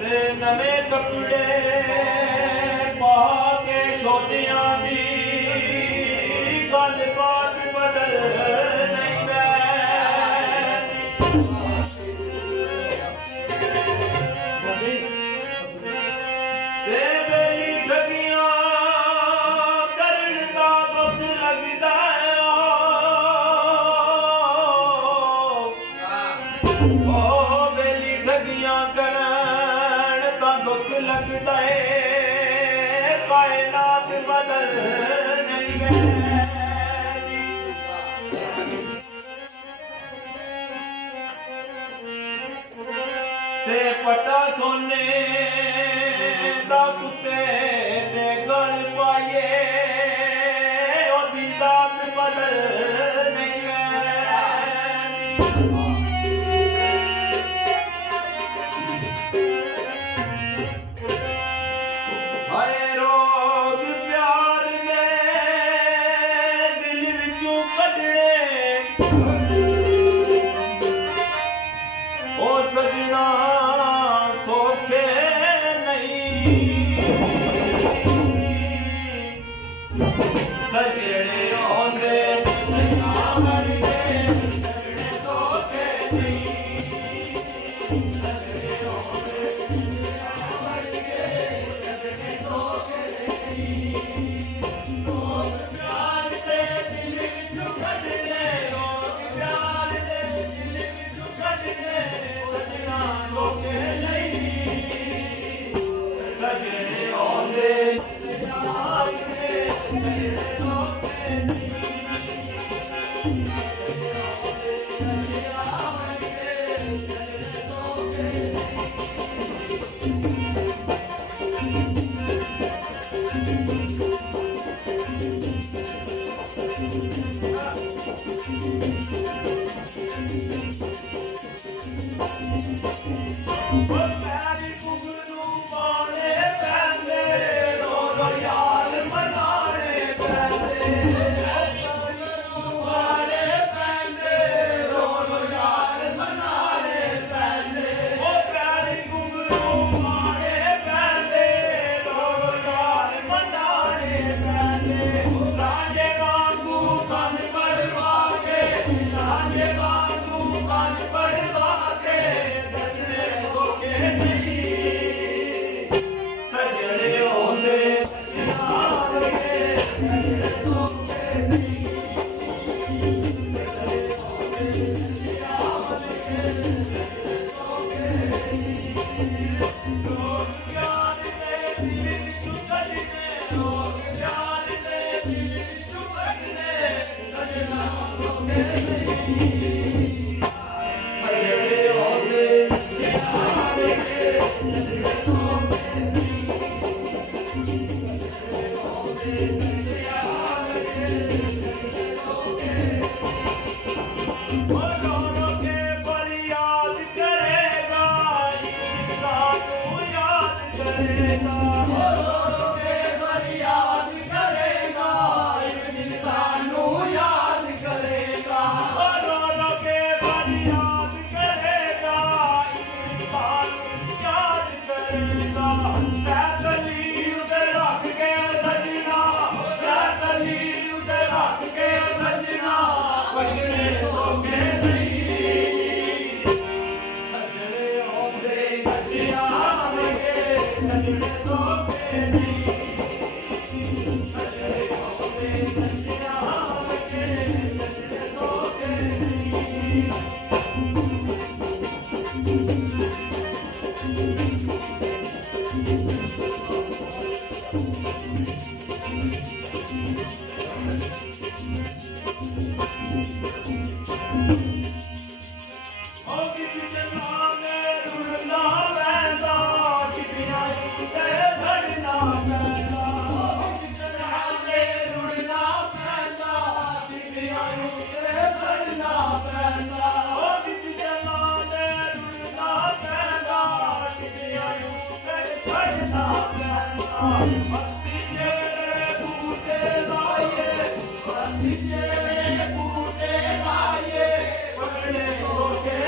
ते नवे कपड़े पा के छोटियां दी गल बात बदल नहीं ते बेली ठगियां करन दा दुख लगदा ओ बेली ठगियां करन दा दुख लगदा है कायनात बदल नहीं ते पटा सोने दा कुत्ते दे गल पाइए ओदी जात बदल नहीं हाय रोग प्यार दे दिल विचों कढणे ओ सजना सौखे नहीं सजने आंदे सावर के सजने सौखे नहीं सजने आंदे सावर के सजने सौखे नहीं रोग प्यार दे दिल विचों कढणे रोग प्यार दे दिल विचों कढणे सजना सौखे नहीं सजने आंदे सावर के सजने सौखे नहीं ओ प्यारी कुगनू माने पैंदे रो रो यार मनाने पैंदे माने पैंदे रो रो यार मनाने पैंदे ओ प्यारी कुगनू माने पैंदे रो रो यार मनाने पैंदे राजे वांगू कान पड़वा के राजे वांगू कान पड़वा के सजने सौखे नहीं सजने आंदे सावर के सजने सौखे नहीं सजने आंदे सावर के सजने सौखे नहीं लोग प्यार दे दिल विचों कढणे लोग प्यार दे दिल विचों कढणे सजना सौखे नहीं सजने आंदे सावर के सजने सौखे नहीं सजने आंदे सावर के सजने सौखे ओ रो रो के फरियाद करेगा इंसान को याद करेगा ओ रो रो के फरियाद करेगा इंसान को याद करेगा ओ रो रो के फरियाद करेगा इंसान को याद करेगा सैकली उते रख के सजना सैकली उते रख के सजना सजने सौखे नहीं सजने आंदे सावर के सजने सौखे नहीं सजने आंदे सावर के सजने सौखे नहीं ओ किसी जन्ना में रुड़ना वैसा किसी आई ते धड़ना वैसा ओ किसी जन्ना में रुड़ना वैसा किसी आई ते धड़ना वैसा ओ किसी जन्ना में रुड़ना वैसा किसी आई ते धड़ना वैसा भक्ति के बूटे लाए भक्ति के बूटे लाए पकड़े होके